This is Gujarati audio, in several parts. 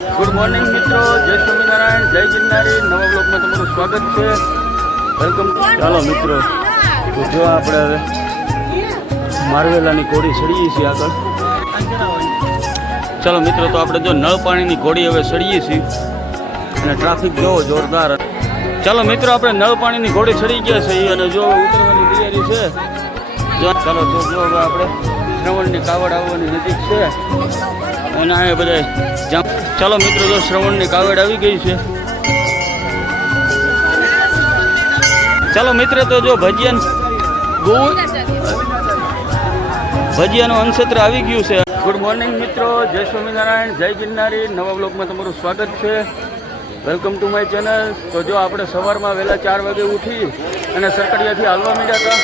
ગુડ મોર્નિંગ મિત્રો, જય સ્વામિનારાયણ, જય ગિરનારી. નવા બ્લોગમાં તમારું સ્વાગત છે. વેલકમ. ચાલો મિત્રો, તો જો આપણે હવે મારવેલાની કોડી ચડીએ છીએ આગળ. ચાલો મિત્રો, તો આપણે જો નળ પાણીની કોડી હવે ચડીએ છીએ અને ટ્રાફિક જોવો જોરદાર. ચાલો મિત્રો, આપણે નળ પાણીની ઘોડી ચડી ગયા છે અને જો ઉતરવાની તૈયારી છે. ચાલો તો જો હવે આપણે શ્રવણની કાવડ આવવાની નજીક છે અને આ બધા. ચાલો મિત્રો, જો શ્રવણની કાવડ આવી ગઈ છે. ચાલો મિત્રો, તો જો ભજીયાનું અનક્ષેત્ર આવી ગયું છે. ગુડ મોર્નિંગ મિત્રો, જય સ્વામિનારાયણ, જય ગિરનારી. નવા બ્લોગમાં તમારું સ્વાગત છે. Welcome to my channel. તો જો આપણે સવારમાં વહેલા 4 વાગે ઉઠી અને સરકડિયાથી હાલવા માંડ્યા હતા.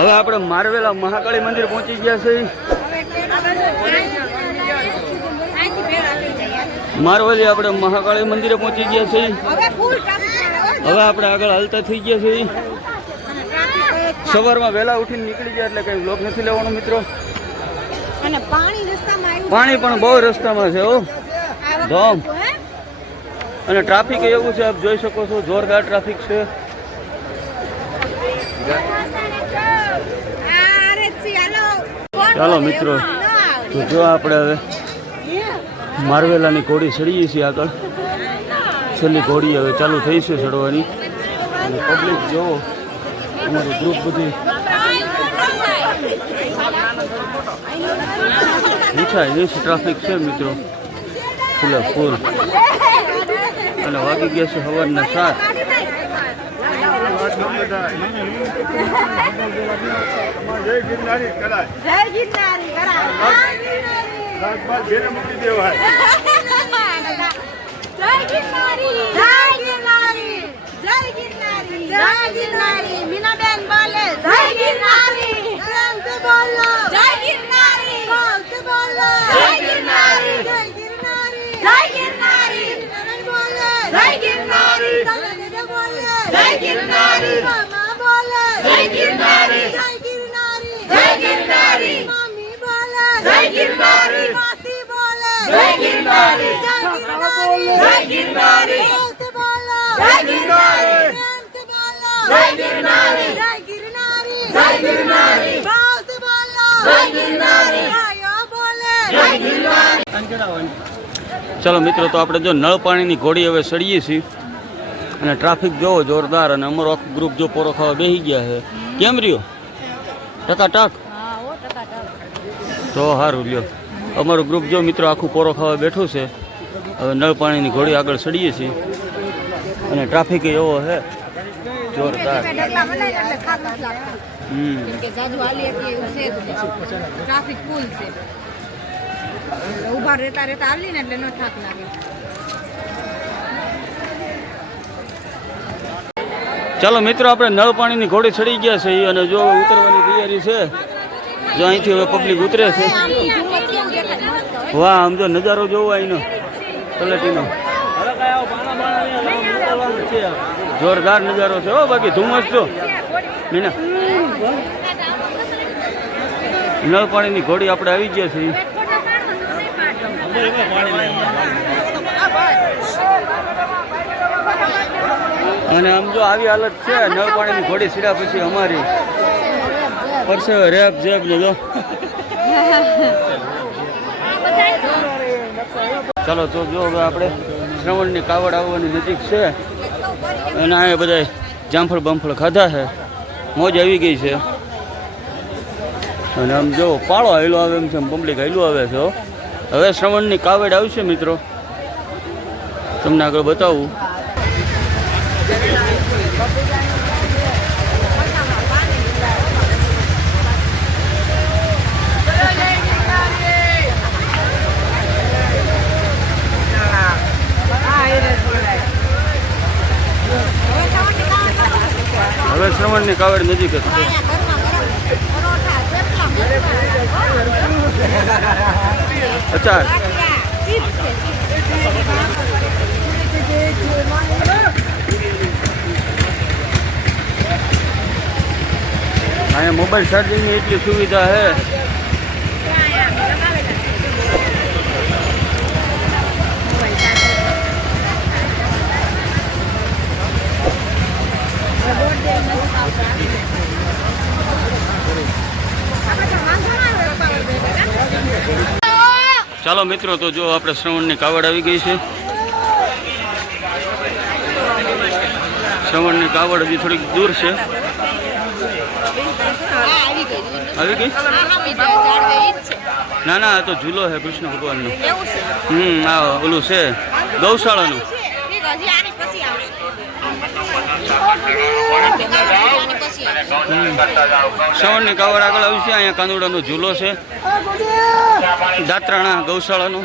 હવે આપણે મારવેલા મહાકાળી મંદિર પહોંચી ગયા છે. મારવેલી આપણે મહાકાળી મંદિરે પહોંચી ગયા છે. હવે આપણે આગળ હાલતા થઈ ગયા છે. સવારમાં વહેલા ઉઠીને નીકળી ગયા એટલે કઈ બ્લોગ નથી લેવાનો મિત્રો. પાણી પણ બહુ રસ્તામાં છે હો, ધોમ. અને ટ્રાફિક એવું છે, આપ જોઈ શકો છો, જોરદાર ટ્રાફિક છે. ચાલો મિત્રો, તો જો આપણે હવે મારવેલાની કોડી ચડીએ છીએ આગળ. છેલ્લી કોડી હવે ચાલુ થઈ છે ચડવાની. અને પબ્લિક જોવો, અમારું ગ્રુપ બધું ઈચ્છાય નહીં. ટ્રાફિક છે મિત્રો, ફૂલે ફૂલ. અને વાગી ગયા છે સવારના 7. જય ગિરનારી કરાય, જય ગિરનારી કરાય. રાજપાલ ઘેરે મૂકી દેવાય. જય ગિરનારી, જય ગિરનારી, જય ગિરનારી, જય ગિરનારી. મીનાબેન બોલે જય ગિરનારી. પ્રેમ સે બોલો જય ગિરનારી. પ્રેમ સે બોલો જય ગિરનારી. જય ગિરનારી, જય ગિરનારી. નનન બોલે જય ગિરનારી. કલને બોલે જય ગિરનારી. મામા બોલે જય ગિરનારી. જય ગિરનારી, જય ગિરનારી. મમ્મી બોલે જય ગિરનારી. માસી બોલે જય ગિરનારી. જય ગિરનારી, જય ગિરનારી. પ્રેમ સે બોલો જય ગિરનારી. પ્રેમ સે બોલો જય ગિરનારી. જય ગિરનારી, જય ગિરનારી. ભાવ સે બોલો જય ગિરનારી. આયો બોલે જય ગિરનારી. ચાલો મિત્રો, તો આપણે જો નળ પાણીની ઘોડી હવે ચડીએ છીએ અને ટ્રાફિક જોવો જોરદાર. અને અમારો આખું ગ્રુપ જો પોરો ખાવા બેસી ગયા છે. કેમ રહ્યો? ટકાટક. તો સારું લ્યો. અમારું ગ્રુપ જો મિત્રો આખું પોરો ખાવા બેઠું છે. હવે નળ પાણીની ઘોડી આગળ ચડીએ છીએ અને ટ્રાફિક એવો છે જોરદાર. ટ્રાફિક ફૂલ છે. ઉભા રહેતા રહેતા આવલી ને એટલે નો થાક લાગે. ચાલો મિત્રો, આપણે નળ પાણીની ઘોડી ચડી ગયા છે અને જો ઉતરવાની તૈયારી છે. જો અહીંથી હવે પબ્લિક ઉતરે છે. વાહ, આમ જો નજારો જોવો અહીંનો તલેટીનો, જોરદાર નજારો છે હો. બાકી ધુમ્મસ જો મીના. નળ પાણીની ઘોડી આપણે આવી ગયા છીએ. અને આમ જો આવી હાલત છે નળ પાણીની ઘોડી સીડા પછી અમારી પરસેવે રેપ જેબ ને જો. ચાલો તો જો હવે આપણે શ્રવણની કાવડ આવવાની નજીક છે અને આ બધા જામફળ બમફળ ખાધા છે. મોજ આવી ગઈ છે. અને આમ જો પાળો હાયલો આવે એમ છે, પબ્લિક હાયલું આવે છે. હવે શ્રવણની કાવડ આવશે મિત્રો, તમને આગળ બતાવું. હવે શ્રવણની કાવડ નજીક જ છે. અચાર અહીંયા મોબાઈલ ચાર્જિંગની એટલી સુવિધા છે. ચાલો મિત્રો, તો જો આપણે શ્રવણની કાવડ આવી ગઈ છે. શ્રવણની કાવડ હજી થોડીક દૂર છે. આવી ગઈ? ના ના, આ તો ઝૂલો છે કૃષ્ણ ભગવાનનો. આ ઓલું છે ગૌશાળાનું. શ્રવણની કાવડ આગળ આવી છે. અહીંયા કાંદોડાનો ઝૂલો છે, દાત્રાણા ગૌશાળાનો.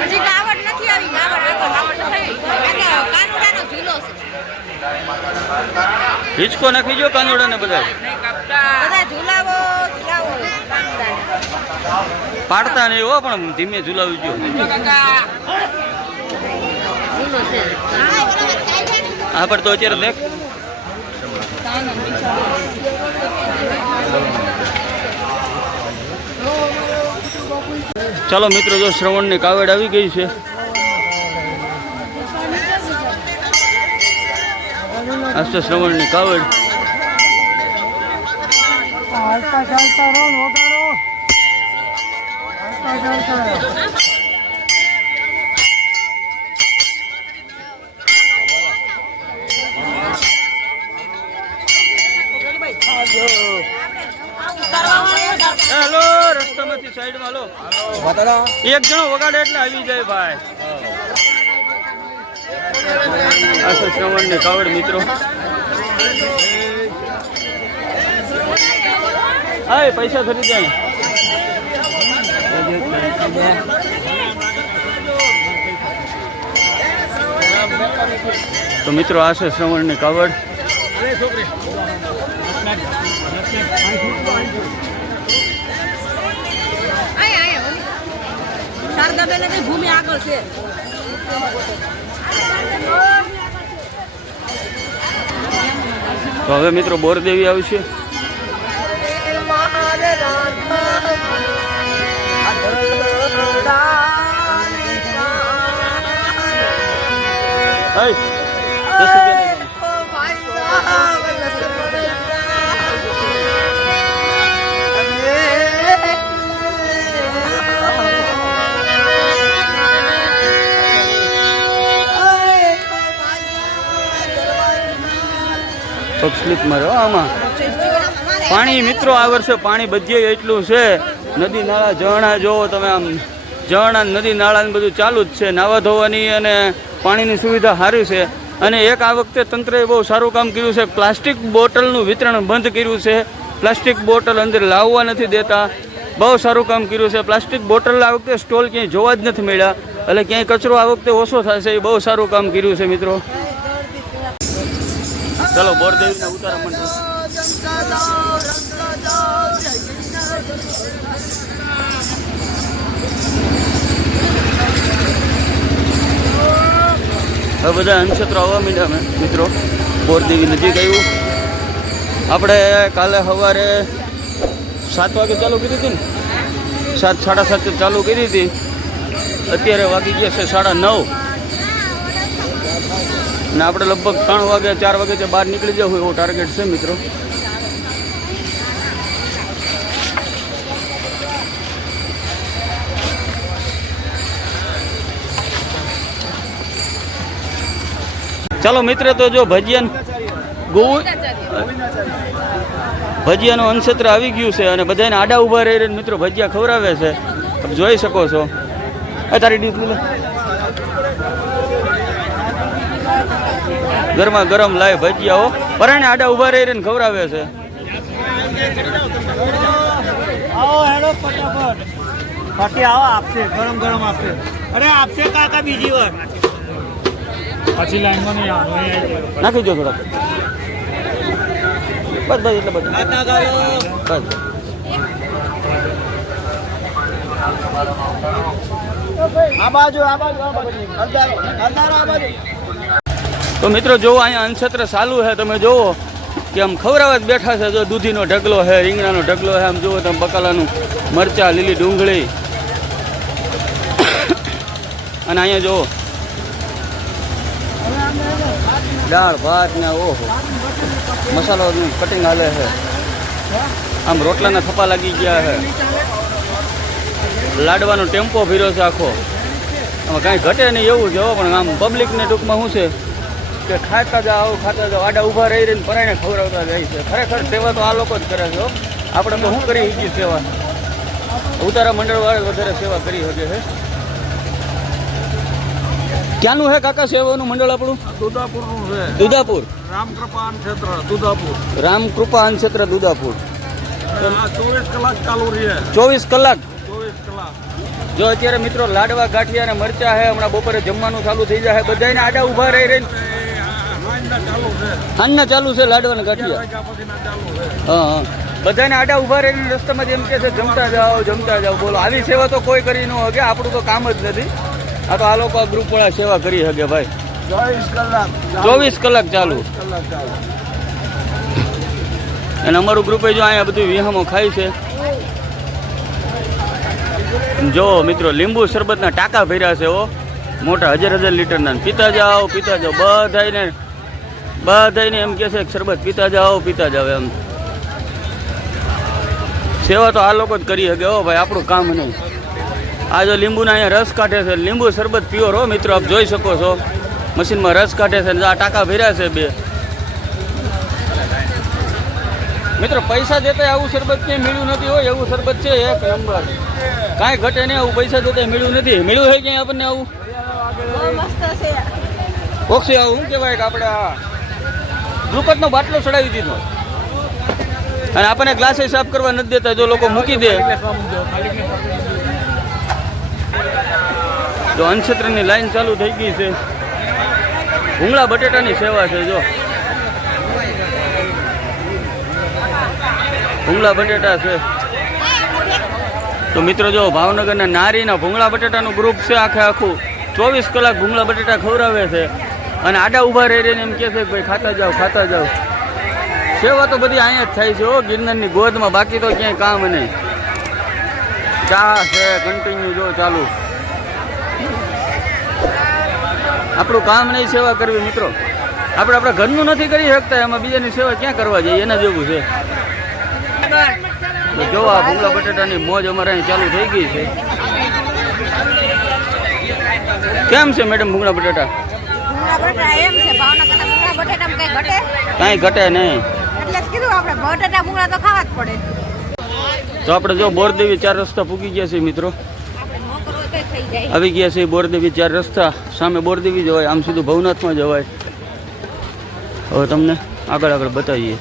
હજી કાવડ નથી આવી, કાનુડાનો ઝૂલો છે. હિંચકો નાખી જો કાંદોડાને બધા. બધા ઝૂલાવો પાડતા નહીં હો, પણ ધીમે ઝુલાવી જો. હા પણ તો અત્યારે દેખ. ચાલો મિત્રો, જો શ્રવણની કાવડ આવી ગઈ છે. આ છે શ્રવણની કાવડ. હેલો, રસ્તામાંથી સાઈડમાં લો. એક જણો વગાડે એટલે આવી જાય ભાઈ. આ છે શ્રવણની કાવડ મિત્રો. હા, પૈસા થરી જાય. તો મિત્રો, આ છે શ્રવણની કાવડ. શારદાબેન ભૂમિ આગળ છે. તો હવે મિત્રો બોરદેવી આવશે. સ્લીપ માર્યો આમાં. પાણી મિત્રો આ વર્ષે પાણી બધે એટલું છે. નદી નાળા ઝરણા જોવો તમે, આમ ઝરણા નદી નાળા બધું ચાલુ જ છે. નાવા ધોવાની અને પાણીની સુવિધા સારી છે. અને એક આ વખતે તંત્રએ બહુ સારું કામ કર્યું છે. પ્લાસ્ટિક બોટલનું વિતરણ બંધ કર્યું છે. પ્લાસ્ટિક બોટલ અંદર લાવવા નથી દેતા. બહુ સારું કામ કર્યું છે. પ્લાસ્ટિક બોટલ આ વખતે સ્ટોલ ક્યાંય જોવા જ નથી મળ્યા. એટલે ક્યાંય કચરો આ વખતે ઓછો થશે. એ બહુ સારું કામ કર્યું છે મિત્રો. ચાલો બોરદેવીના ઉતારા મંડળ. હવે બધા નક્ષત્રો આવવા માંડ્યા મિત્રો. બોરદેવી નજીક આવ્યું. આપણે કાલે સવારે 7 વાગે ચાલુ કરી હતી ને, 7, 7:30 ચાલુ કરી હતી. અત્યારે વાગી ગયા છે 9:30. ને આપણે લગભગ 3 વાગે 4 વાગે બહાર નીકળી જવું એવો ટાર્ગેટ છે મિત્રો. ચાલો મિત્ર, તો જો ભજીયાનું અનક્ષેત્ર આવી ગયું છે. અને બધાને આડા ઊભા રહીને મિત્રો ભજીયા ખવડાવે છે. તમે જોઈ શકો છો. તારી ડીશ લે. ગરમા ગરમ લાય ભજીયાઓ પરાણે આડા ઊભા રહીને ખવડાવે છે. आओ हेलो फटाफट बाकी आओ आपसे गरम गरम आपसे अरे आपसे काका बीजी वर अच्छी लाइन में नहीं નાખી દો થોડા. બસ બસ એટલે બધું બસ. आ बाजू તો મિત્રો જોવો, અહીંયા અનક્ષેત્ર ચાલુ છે. તમે જોવો કે આમ ખવડાવવા જ બેઠા છે. જો દૂધીનો ઢગલો છે, રીંગણાનો ઢગલો છે. આમ જુઓ તમે બકાલાનું મરચાં, લીલી ડુંગળી. અને અહીંયા જુઓ દાળ ભાત ને ઓહો મસાલો કટિંગ હાલે છે. આમ રોટલાના થપ્પા લાગી ગયા છે. લાડવાનો ટેમ્પો ફર્યો છે આખો. આમાં કાંઈ ઘટે નહીં એવું છે હો, પણ આમ પબ્લિકને ટૂંકમાં શું છે કે ખાતા જાઓ આડા ઊભા રહી રહીને પરાઈને ખવડાવતા જાય છે. ખરેખર સેવા તો આ લોકો જ કરે છે હો. આપણે તો શું કરી શકીએ સેવા? ઉતારા મંડળવાળા વધારે સેવા કરી શકે છે. ક્યાંનું છે કાકા સેવાનું મંડળ આપણું? દુધાપુરનું છે. દુધાપુર. રામકૃપા ક્ષેત્ર દુધાપુર. રામકૃપા ક્ષેત્ર દુધાપુર. 24 કલાક ચાલુ રહે. 24 કલાક. 24 કલાક. જો અત્યારે મિત્રો લાડવા ગાંઠિયા અને મરચા છે. હમણાં બપોરે જમવાનું ચાલુ થઈ જાય. બધાને આડા ઊભા રહી રહીને ચાલુ છે. હાનના ચાલુ છે લાડવાના ગાંઠિયા. વાગ્યા પછીના ચાલુ છે. હા હા. બધાને આડા ઊભા રહીને રસ્તામાં એમ કે છે જમતા જાઓ. બોલો આવી સેવા તો કોઈ કરી ન શકે. આપણું તો કામ જ નથી. આ તો આ લોકો આ ગ્રુપવાળા સેવા કરી શકે ભાઈ. 24 કલાક. 24 કલાક ચાલુ. કલાક ચાલુ. અને અમારું ગ્રુપે જો અહીંયા બધું વિહામો ખાય છે. જો મિત્રો લીંબુ શરબતના ટાંકા ભર્યા છે. મોટા 1000 લીટરના. પીતા જાઓ બધાને એમ કે છે કે શરબત પીતા જાઓ એમ. સેવા તો આ લોકો જ કરી શકે હો ભાઈ, આપણું કામ નહીં. આ જો લીંબુના અહીંયા રસ કાઢે છે. લીંબુ શરબત પીઓ હો મિત્રો, આપ જોઈ શકો છો. મશીનમાં રસ કાઢે છે. આ ટાંકા ભર્યા છે 2. મિત્રો પૈસા દેતા આવું શરબત ક્યાંય મળ્યું નથી હોય. એવું શરબત છે એક નંબર. કાંઈ ઘટે નહીં. આવું પૈસા દેતા મળ્યું નથી. મળ્યું હોય ક્યાંય આપણને આવું? બહુ મસ્ત છે. ઓક્ષી આવું શું કહેવાય કે આપણે આ ગ્લુકોઝનો બાટલો ચડાવી દીધો અને આપણને ગ્લાસે સાફ કરવા નથી દેતા. જો લોકો મૂકી દે. જો અનક્ષેત્રની લાઈન ચાલુ થઈ ગઈ છે. ભૂંગળા બટેટાની સેવા છે. જો ભૂંગળા બટેટા છે. તો મિત્રો જો ભાવનગરના નારીના ભૂંગળા બટેટાનું ગ્રુપ છે. આખું 24 કલાક ભૂંગળા બટેટા ખવડાવે છે. અને આડા ઊભા રહી રહીને એમ કહે છે કે ભાઈ ખાતા જાઓ. સેવા તો બધી અહીંયા જ થાય છે હો, ગિરનારની ગોદમાં. બાકી તો ક્યાંય કામ નહીં. ચા છે કન્ટિન્યુ જો ચાલુ. આપણું કામ નહીં સેવા કરવી મિત્રો. આપણે આપણા ઘરનું નથી કરી શકતા, એમાં બીજાની સેવા ક્યાં કરવા જઈએ? એના જેવું છે. જો આ ભૂંગળા બટેટાની મોજ અમારે અહીં ચાલુ થઈ ગઈ છે. કેમ છે મેડમ ભૂંગળા બટેટા? ભૂંગળા બટેટા એમ છે. ભાવનગરના ભૂંગળા બટેટામાં કઈ ઘટે? કાંઈ ઘટે નહીં. એટલે જ કીધું આપણે બટેટા ભૂંગળા તો ખાવા જ પડે. તો આપણે જો બોરદેવી 4 રસ્તા પૂગી ગયા છે મિત્રો. આપણે ન કરવું તો થઈ જાય. આવી ગયા છે બોરદેવી 4 રસ્તા. સામે બોરદેવી જવાય, આમ સીધું ભવનાથમાં જવાય. હવે તમને આગળ બતાવીએ.